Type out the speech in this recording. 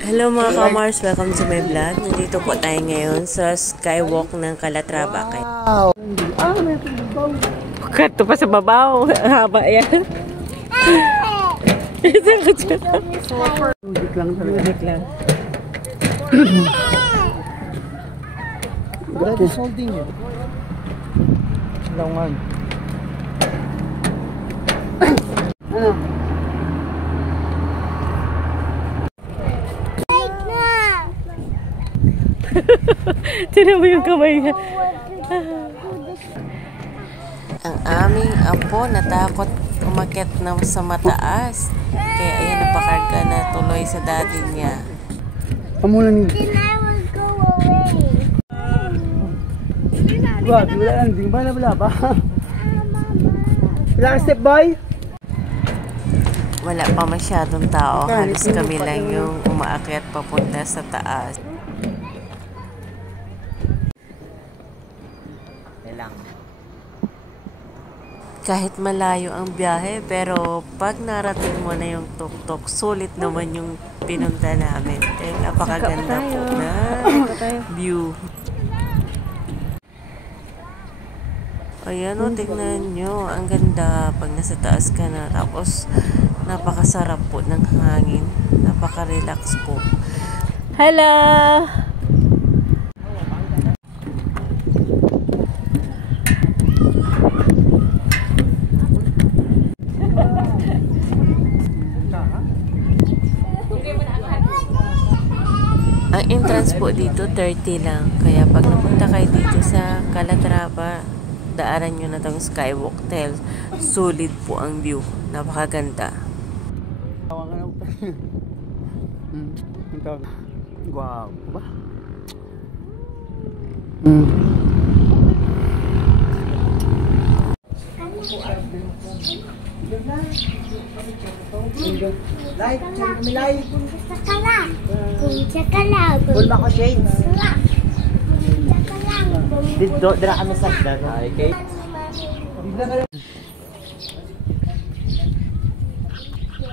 Hello mga kamars, welcome to my vlog. Nandito po tayo ngayon sa skywalk ng Calatrava. Wow! Kato pa sa babaw. Haba yan. Music lang. Music lang. That is holding you. Langan. Ano? Tinan mo yung kamay niya. Ang aming apo natakot umakyat na sa mataas. Kaya ayan, napakarga na tuloy sa daddy niya. Then I will go away. Wag, wala lang. Di ba na wala ba? Wala ka step boy? Wala pa masyadong tao. Halos kami lang yung umaakyat papunta sa taas. Kahit malayo ang biyahe, pero pag narating mo na yung tuk-tuk, sulit naman yung pinunta namin. Eh, napakaganda po na view. Ayan o, tingnan nyo. Ang ganda pag nasa taas ka na. Tapos, napakasarap po ng hangin. Napaka-relax po. Hello! Ang entrance po dito, 30 lang. Kaya pag napunta kayo dito sa Calatrava, daanan nyo na tong skywalk tail. Solid po ang view. Napakaganda. Wow, ba? Like, milay. Kunca ka lang. Bulma ko, James. Kunca ka lang. Dito, dira kami sa dano. Okay.